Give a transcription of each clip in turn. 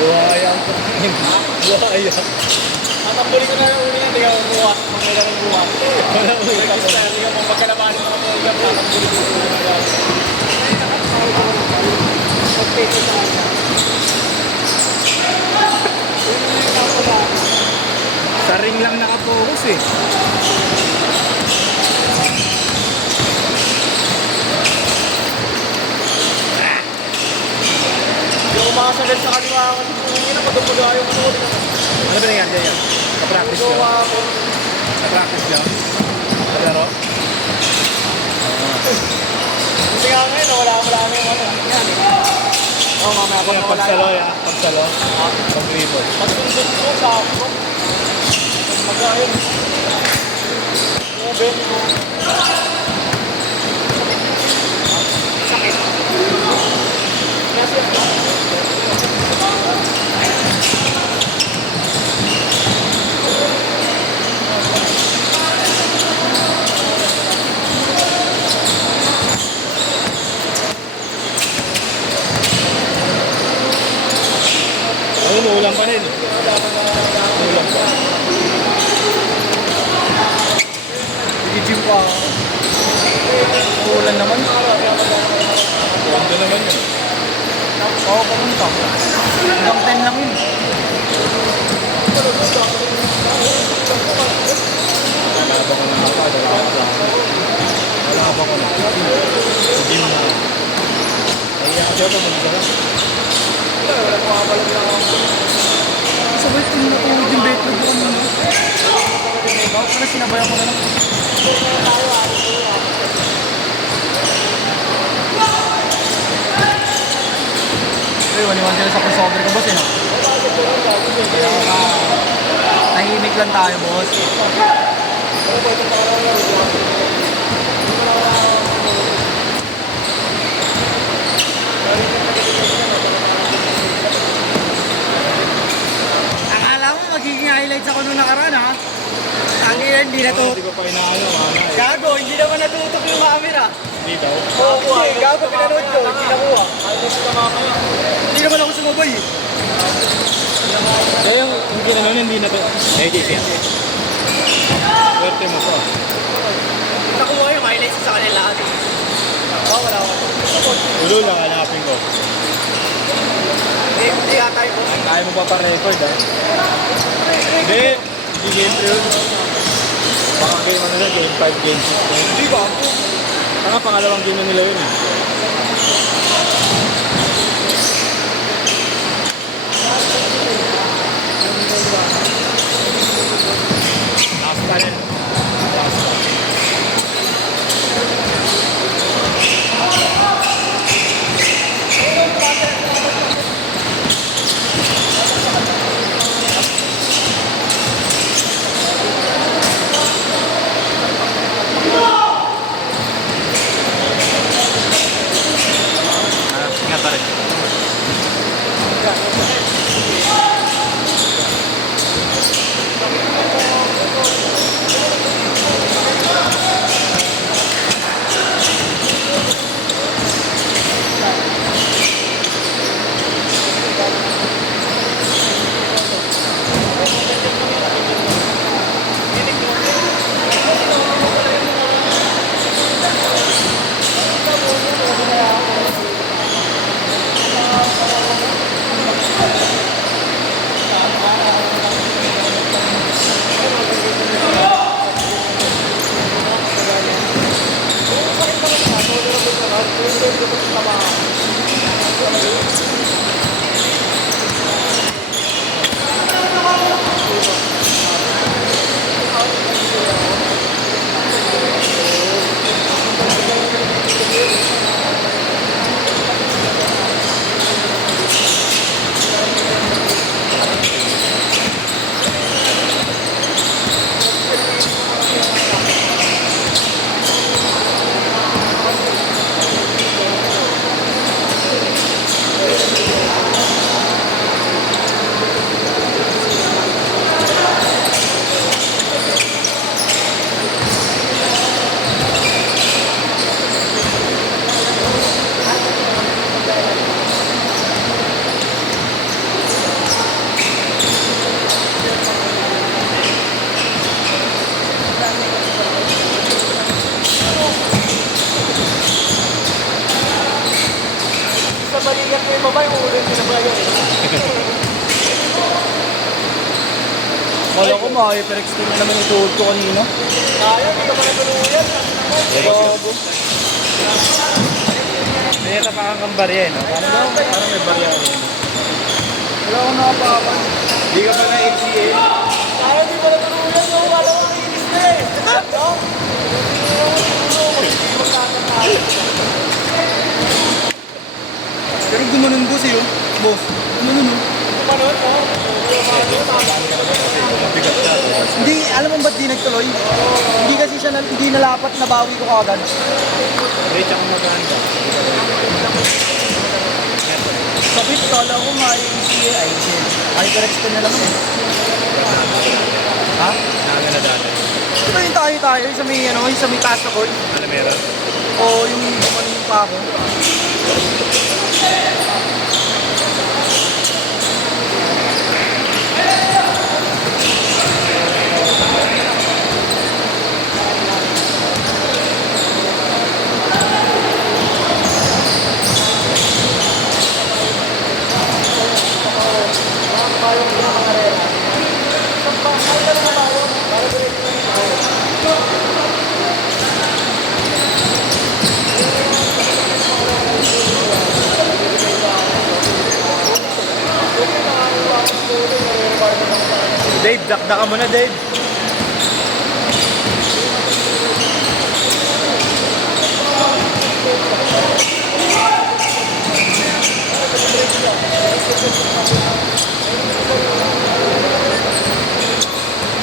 Buhaya ang pagkain. Buhaya. Tatambulin ko na yung uli na, hindi ka buwa. Mamula ng buwa. Wala mo Hindi ka basta, hindi ka mo pagkalabanin mga mga ulam, tatambulin ko na. Pagpito sa kanya. Sa ring lang nakapokus eh. Hindi ako makasagad sa kaliwa kasi kung hindi na pagkapaga yung ano. Ano ba nangyari yan? Ka-practice So, lang? Ka-practice lang? Kalaro? hindi nga ngayon, wala na yung ano. Yan. Oo, mamaya ko na wala. Pagsalo yan. Pagsalo. Pag-ribot. Pagsunod ko sa ako. Mag-ayun. Ben. Sakit. Ayun, ulam pa rin. Ulam pa. Gigi-gym pa ako. Ulan naman. Wanda naman yun. Oo, pumunta. Hanggang 10 lang yun. Lalabang ko na ako. Lalabang ko na. Gym na. Kaya kasi ako mag-isa. Wala ko kapalag na ako. Sabay tinutulog yung bait ko doon. Ano sinabayan ko na lang. Uy, waniwan sila sa crossover ko, boss, eh, no? Kaya tahimik lang tayo, boss. Akala mo magiging highlights ako nung nakaraan, ha? Ang hindi na to. Hindi ko pa inaano. Gago, hindi naman natutok yung camera. Hindi daw. Oo, hindi. Gago, pinanood ko. Hindi nakuha. Hindi naman ako sumabay, eh. Kaya yung ginanon, hindi na to. Eh, JC yan. Swerte mo pa. Nakuha yung highlights sa kanila. Oo, wala ako. Ulo lang, hanapin ko. Hindi ata yung boss. Kaya mo pa pa-record, ha? Hindi. Hindi game 3 yun. Baka game ano na, game 5, game 6. Hindi ba? Saka pangalawang game na nila yun, eh. Last pa rin. Last pa. Ingat pa rin. Iyak mo yung baba, yung ulo yung sinabayan. Kala ko ma-hyperextend na naman yung tuhod ko kanina. Kaya, hindi ka pa natuluyan. Bago. May natapakan kang barya, no? Parang may barya rin. Wala ko nakapakan. Hindi ka pa na-HCA. Kaya, hindi pa natuluyan. No? Wala ko nakikinis na eh. No? Pero gumanon boss eh, oh. Boss, gumanon oh. Panood mo? Bigat siya. Hindi, alam mo ba't di nagtuloy? Hindi kasi siya, hindi nalapat, nabawi ko kagad. Wait, ako maganda. Sabit, kala ko ma-ACA. Ay, hyperextend na naman eh. Ha? Nanganga na dati. Ito yung tayo, yung sa may, ano, yung sa may taas na court. Alamera. O yung gumanon pa ako. Dave, dakdakan mo na, Dave.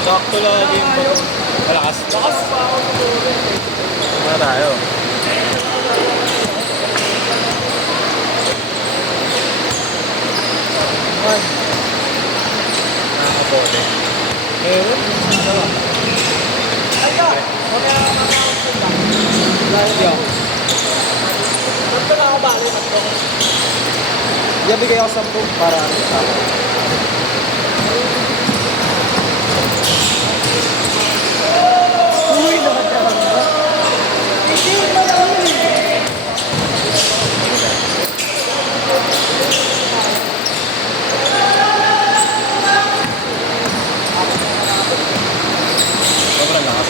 Sakto lagi yung malakas. Lakas pa ako. Ano tayo? Nakakabote. Meron? Ay ka! Huwag ka na makakasya. Ba't ka nakabali? Bigay ako 10 para ano sa akin. Uy, naman ka ba? Hindi, malaki. Sobrang lakas.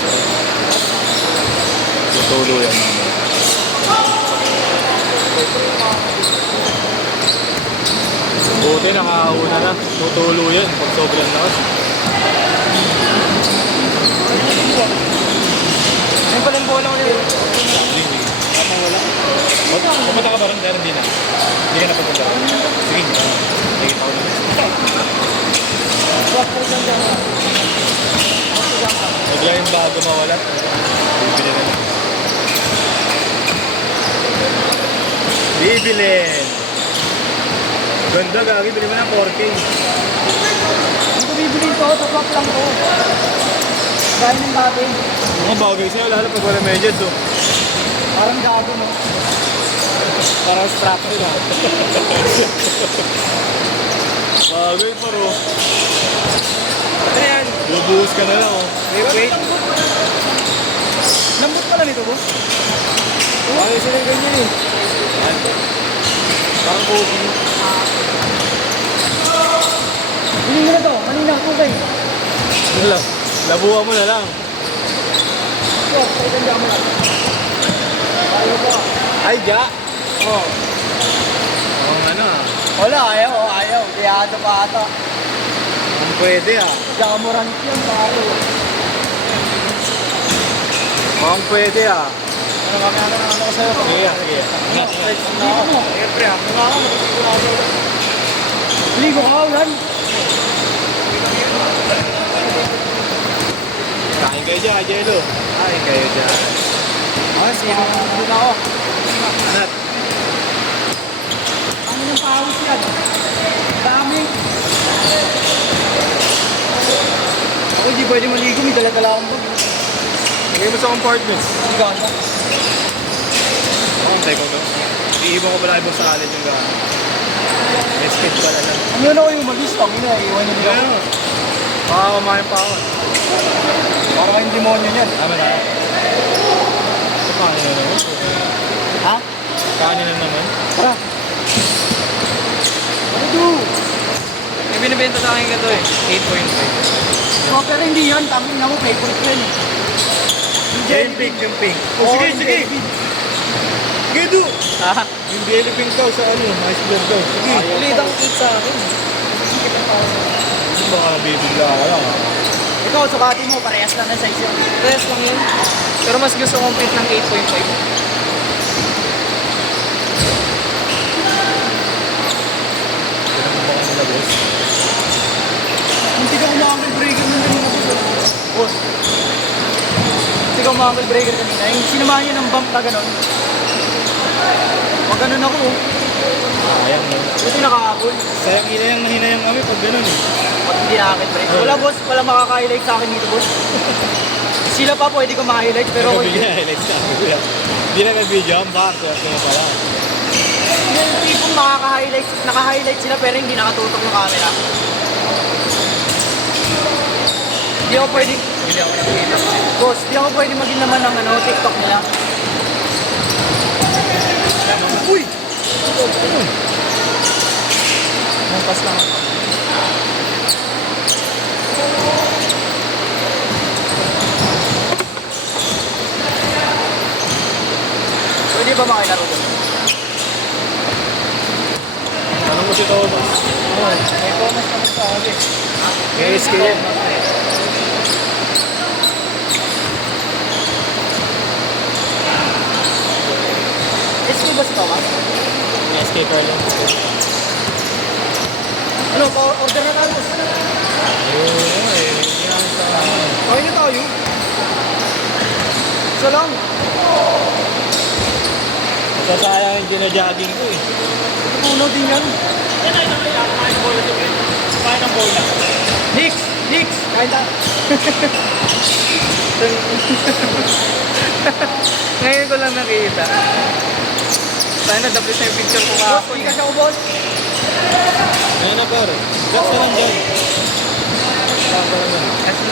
Tutulo yan. Buti nakauna na. Tutulo yan pag sobrang lakas. Ayun pala yung bola ko nila. Hindi. Pumunta ka ba rin? Dahil hindi na. Hindi ka na pupunta. Sige. Sige pa ulit. Bigla yung bago mawalat. Bibili na lang. Bibilin! Ganda, gagi. Bili mo ng 4K. Hindi ko bibili ito, tapak lang ko. Gaya ng dati. Mga bagay sa'yo, lalo pag wala medyas, oh. Parang gago mo. Parang strap nila. Bagay paro. Ano yan? Lubuhos ka na lang, oh. Wait. Lambot pala nito, boss. Ayos sila yung ganyan, eh. Parang kogi. Hindi mo na to, kanina, okay. Ano lang? Labuhan mo na lang. Ito, pagkanda mo lang. Ayaw ko. Ay, ja! Oh. Ang ano, ah. Wala, ayaw. Kaya pa ata. Ang pwede, ah. Jamorant yan, paro. Ang pwede, ah. Ano, makakala na ako sa'yo. Sige, sige. Ligo mo. Siyempre, ah. Mukha ka, mag-isip na ako. Ligo ka, ulan. Kain kayo dyan, Jello. Kain kayo dyan. Ah, siya. Doon ako. Anat. Ano yung pawis yan? Dami. Ako hindi pwede maligo, may dala-dala akong bag. Lagay mo sa compartment. Ang ganda. Ako, antay ko to. Iiwan ko pala ibang sa alin yung gano'n. May skid pala lang. Ano na ako yung umalis, tangina, iwan niyo nila ako. Gano'n. Makakamahin pa ako. Para kayong demonyo niyan. Tama na. Kanin na naman. Ha? Kanin na naman. Tara. nagbenta sa akin ito eh. 8.5. Oh, pero hindi yan. Tangin na mo, favorite ko yun. Yung pink, yung pink. Oh, Oo, sige, yung sige. baby. Sige, do. Ah, Yung jelly pink daw sa ano, ice blur daw. Sige. ulit ang 8 sa akin. Baka nabibigla ka lang. Ikaw, sukatin mo, parehas lang na size yun. Rest lang yun. Pero mas gusto kong print ng 8.5. Kailan mo ba kanila, boss? Hindi ka umakang breaker ng kanina, boss. Boss. Hindi ka umakang breaker kanina. Yung sinamahan niya ng bump na gano'n. Pag gano'n ako, Sayang, no? buti nakakabol. Sayang hinayang kami pag gano'n eh. Pag hindi nakakit break. Wala, boss. Wala makaka-highlight sa akin dito, boss. Sila pa pwede ko maka-highlight, pero ako hindi. Bigla highlights na. Hindi na nag-video, ang bakit? Kaya mo pala. Yung tipong makaka-highlight, naka-highlight sila pero hindi nakatutok yung camera. Hindi ako pwede, Bili ako ng data. boss, hindi ako pwede maging naman ng ano, TikTok nila. Uy! Nampas lang ako. Pwede ba makilaro doon? Ano mo si Thomas? Oo, may Thomas naman sa akin. May SKM. SQ ba si Thomas? SK Carlo. Ano, pa-order na tayo, boss. Ayun, eh. Hindi namin sa... Kaya na tayo. Isa lang. Masasayang yung ginajogging ko eh. Puno din yan. Kumain ng bola. Nix! Nix! Kain tayo. Ngayon ko lang nakita. Sana dapat na yung picture ko Boss, kahapon. di ka siya ubos. Ayun na, par. Gas ka lang dyan. Kasi